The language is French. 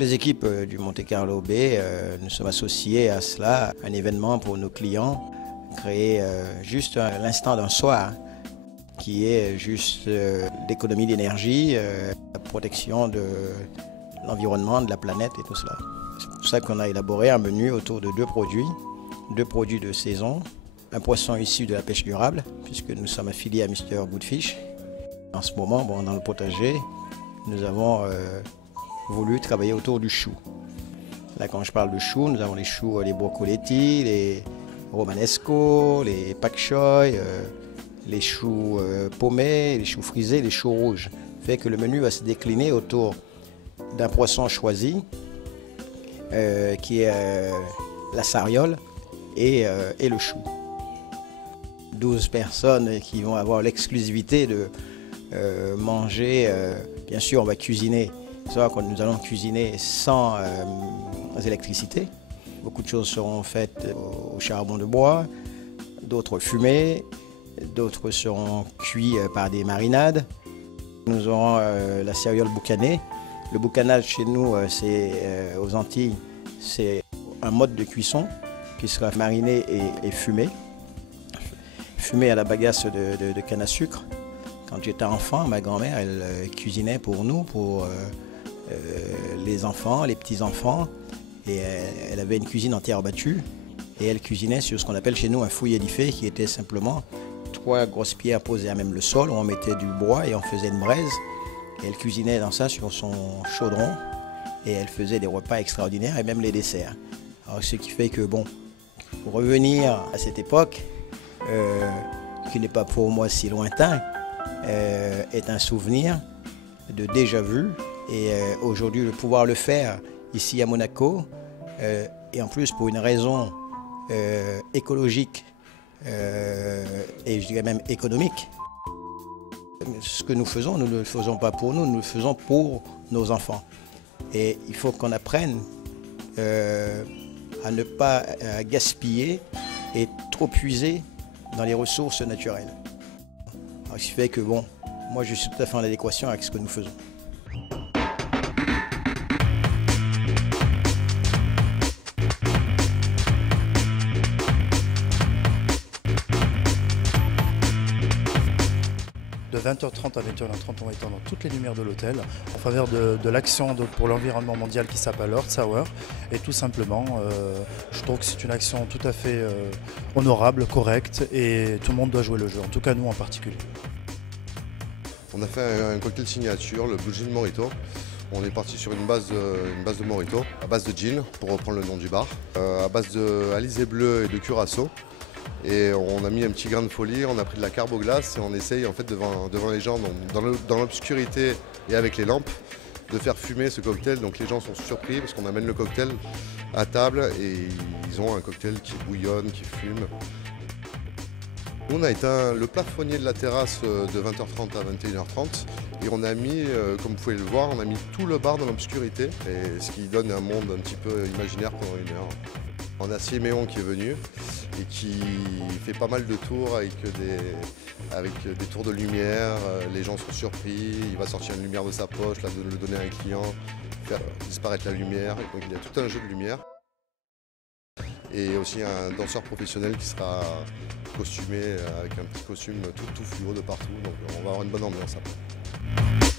les équipes du Monte Carlo Bay, nous sommes associés à cela, un événement pour nos clients, créé juste à l'instant d'un soir, qui est juste l'économie d'énergie, la protection de l'environnement, de la planète et tout cela. C'est pour ça qu'on a élaboré un menu autour de deux produits de saison, un poisson issu de la pêche durable, puisque nous sommes affiliés à Mr Goodfish. En ce moment, dans le potager, nous avons voulu travailler autour du chou. Là, quand je parle de chou, nous avons les choux, les broccoletti, les romanesco, les pak choy, les choux paumés, les choux frisés, les choux rouges. Fait que le menu va se décliner autour d'un poisson choisi, qui est la sariole et le chou. 12 personnes qui vont avoir l'exclusivité de manger. Bien sûr, on va cuisiner. Nous allons cuisiner sans électricité. Beaucoup de choses seront faites au charbon de bois, d'autres fumées, d'autres seront cuits par des marinades. Nous aurons la céréale boucanée. Le boucanage chez nous, aux Antilles, c'est un mode de cuisson qui sera mariné et fumé. Fumé à la bagasse de canne à sucre. Quand j'étais enfant, ma grand-mère, elle cuisinait pour nous, pour les enfants, les petits-enfants. Et elle avait une cuisine en terre battue. Et elle cuisinait sur ce qu'on appelle chez nous un fouille édifé, qui était simplement 3 grosses pierres posées à même le sol, où on mettait du bois et on faisait une braise. Et elle cuisinait dans ça sur son chaudron. Et elle faisait des repas extraordinaires et même les desserts. Alors, ce qui fait que, pour revenir à cette époque, qui n'est pas pour moi si lointain, est un souvenir de déjà vu. Et aujourd'hui, de pouvoir le faire ici à Monaco, et en plus pour une raison écologique et je dirais même économique. Ce que nous faisons, nous ne le faisons pas pour nous, nous le faisons pour nos enfants. Et il faut qu'on apprenne à ne pas gaspiller et trop puiser dans les ressources naturelles. Alors, ce qui fait que moi je suis tout à fait en adéquation avec ce que nous faisons. De 20h30 à 21h30, on va être dans toutes les lumières de l'hôtel en faveur de l'action pour l'environnement mondial qui s'appelle Earth Hour. Et tout simplement, je trouve que c'est une action tout à fait honorable, correcte, et tout le monde doit jouer le jeu, en tout cas nous en particulier. On a fait un cocktail signature, le Blue Gin Mojito. On est parti sur une base de Mojito, à base de gin, pour reprendre le nom du bar, à base de alizé bleu et de curaçao. Et on a mis un petit grain de folie, on a pris de la carboglace et on essaye en fait devant les gens, dans l'obscurité et avec les lampes, de faire fumer ce cocktail. Donc les gens sont surpris parce qu'on amène le cocktail à table et ils ont un cocktail qui bouillonne, qui fume. On a éteint le plafonnier de la terrasse de 20h30 à 21h30 et on a mis, comme vous pouvez le voir, on a mis tout le bar dans l'obscurité, et ce qui donne un monde un petit peu imaginaire pendant une heure. On a Siméon qui est venu et qui fait pas mal de tours avec des tours de lumière. Les gens sont surpris, il va sortir une lumière de sa poche, le donner à un client, faire disparaître la lumière. Donc il y a tout un jeu de lumière. Et aussi un danseur professionnel qui sera costumé avec un petit costume tout fluo de partout. Donc on va avoir une bonne ambiance après.